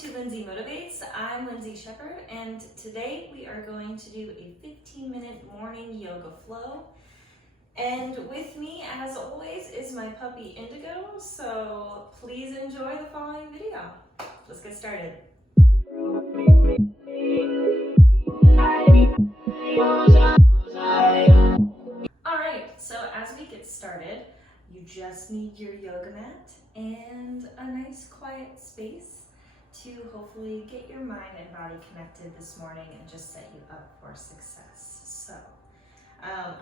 to Lindsay Motivates. I'm Lindsay Shepherd, and today we are going to do a 15-minute morning yoga flow. And with me, as always, is my puppy Indigo, so please enjoy the following video. Let's get started. Alright, so as we get started, you just need your yoga mat and a nice quiet space to hopefully get your mind and body connected this morning and just set you up for success. So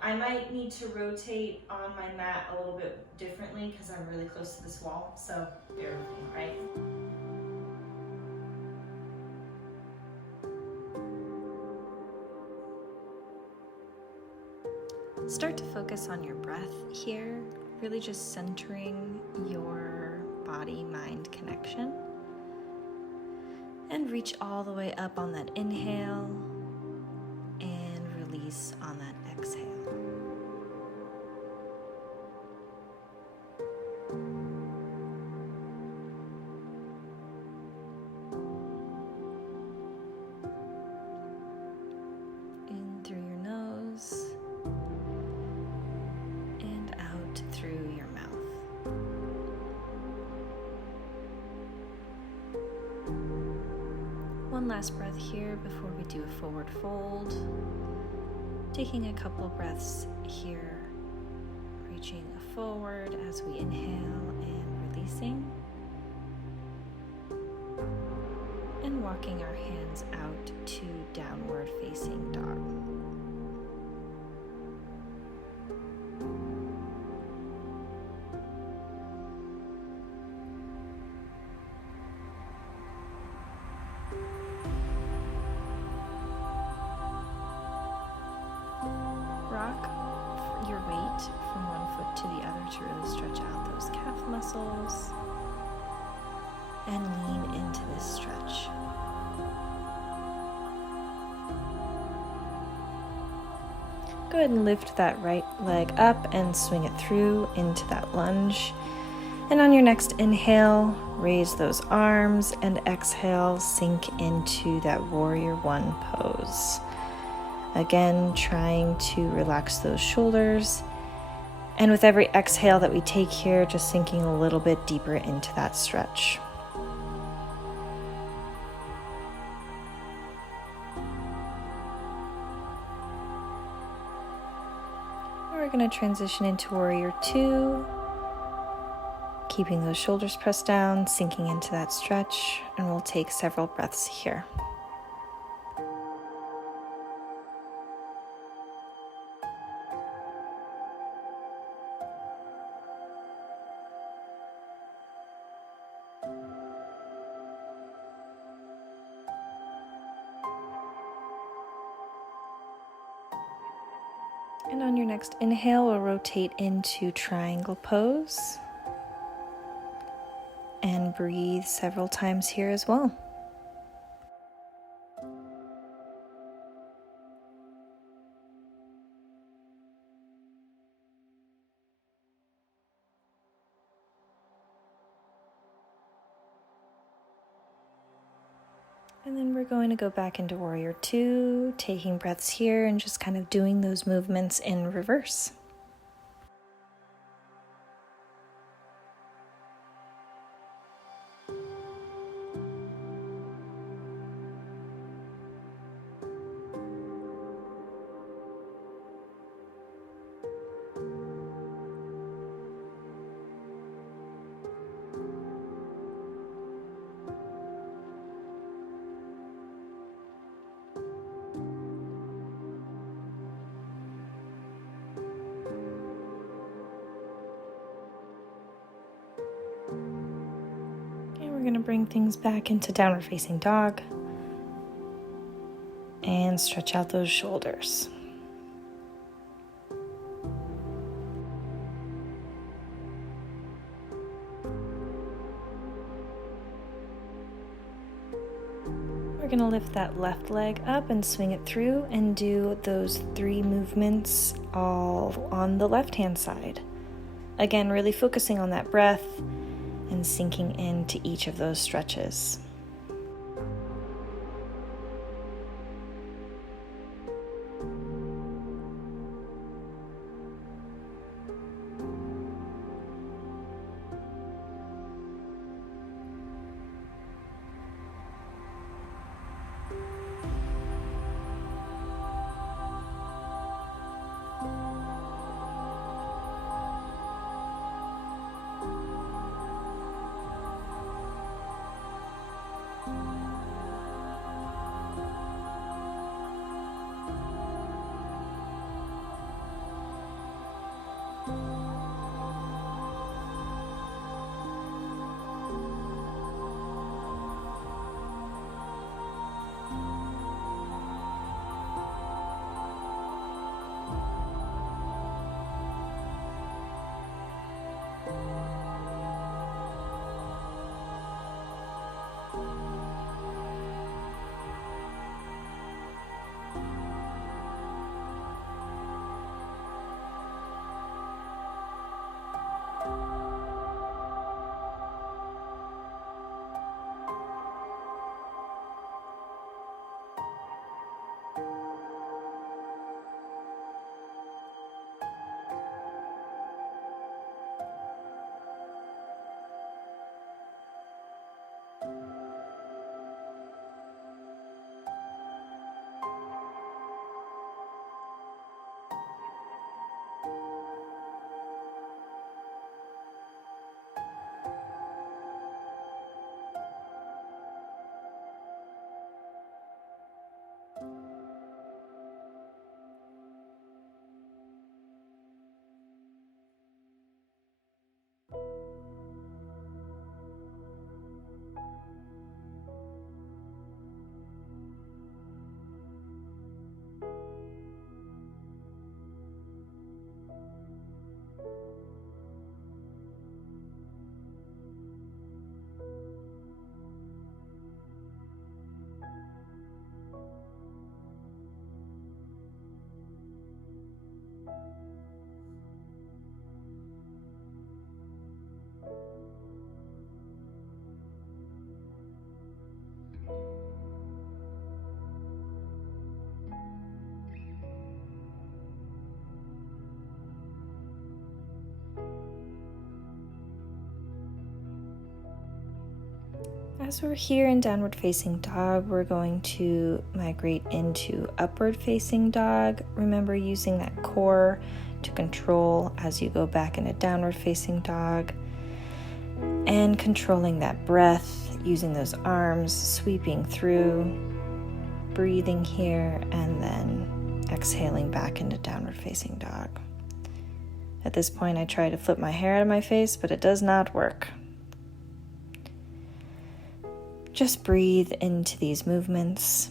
I might need to rotate on my mat a little bit differently because I'm really close to this wall, so bear with me, right? Start to focus on your breath here, really just centering your body-mind connection. And reach all the way up on that inhale and release on that exhale. In through your nose and out through your mouth. One last breath here before we do a forward fold. Taking a couple breaths here, reaching forward as we inhale and releasing. And walking our hands out to downward facing dog. Rock your weight from one foot to the other to really stretch out those calf muscles and lean into this stretch. Go ahead and lift that right leg up and swing it through into that lunge. And on your next inhale, raise those arms, and exhale, sink into that warrior one pose. Again, trying to relax those shoulders. And with every exhale that we take here, just sinking a little bit deeper into that stretch. We're going to transition into warrior two. Keeping those shoulders pressed down, sinking into that stretch. And we'll take several breaths here. And on your next inhale, we'll rotate into triangle pose. And breathe several times here as well. And then we're going to go back into warrior two, taking breaths here and just kind of doing those movements in reverse. We're going to bring things back into downward facing dog and stretch out those shoulders. We're going to lift that left leg up and swing it through and do those 3 movements all on the left hand side. Again, really focusing on that breath and sinking into each of those stretches. As we're here in downward facing dog, we're going to migrate into upward facing dog. Remember using that core to control as you go back into downward facing dog, and controlling that breath, using those arms, sweeping through, breathing here, and then exhaling back into downward facing dog. At this point, I try to flip my hair out of my face, but it does not work. Just breathe into these movements.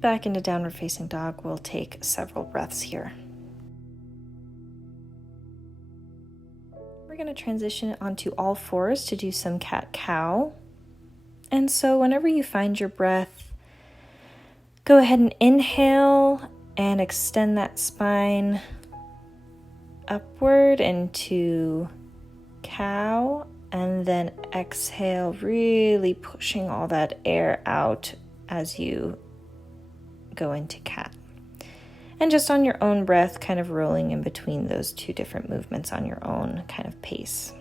Back into downward facing dog, we'll take several breaths here. We're going to transition onto all fours to do some cat-cow. And so whenever you find your breath, go ahead and inhale and extend that spine upward into cow, and then exhale, really pushing all that air out as you go into cat. And just on your own breath, kind of rolling in between those two different movements on your own kind of pace.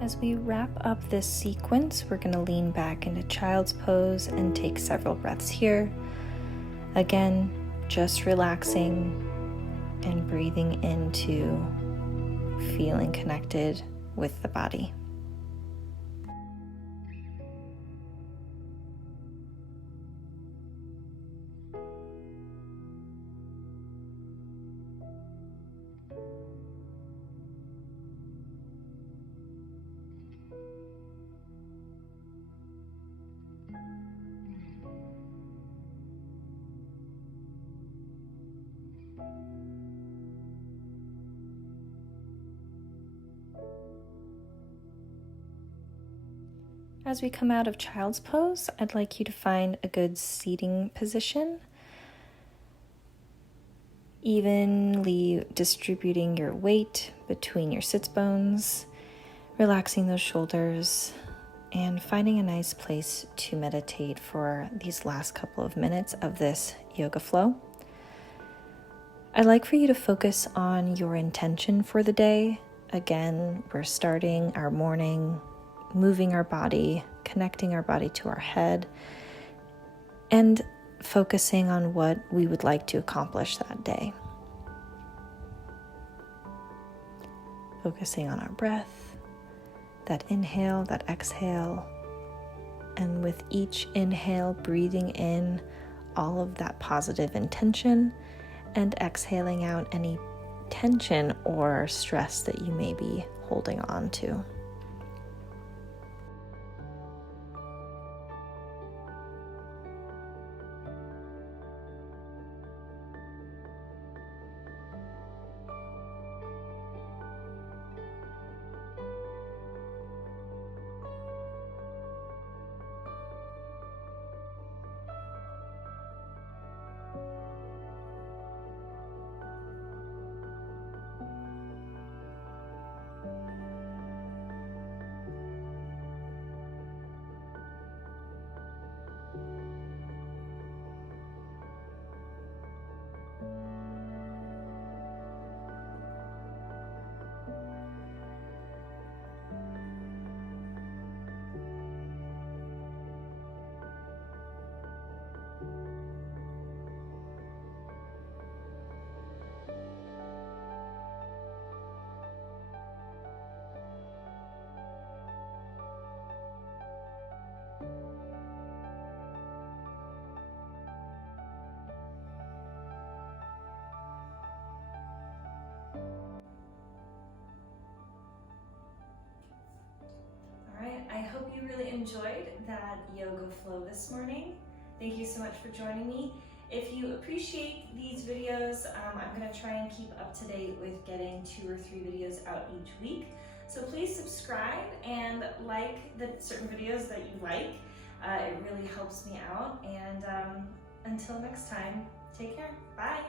As we wrap up this sequence, we're going to lean back into child's pose and take several breaths here. Again, just relaxing and breathing into feeling connected with the body. As we come out of child's pose, I'd like you to find a good seating position, evenly distributing your weight between your sits bones, relaxing those shoulders, and finding a nice place to meditate for these last couple of minutes of this yoga flow. I'd like for you to focus on your intention for the day. Again, we're starting our morning moving our body, connecting our body to our head, and focusing on what we would like to accomplish that day. Focusing on our breath, that inhale, that exhale, and with each inhale, breathing in all of that positive intention and exhaling out any tension or stress that you may be holding on to. you really enjoyed that yoga flow this morning. Thank you so much for joining me. If you appreciate these videos, I'm going to try and keep up to date with getting 2 or 3 videos out each week. So please subscribe and like the certain videos that you like. It really helps me out. And until next time, take care. Bye.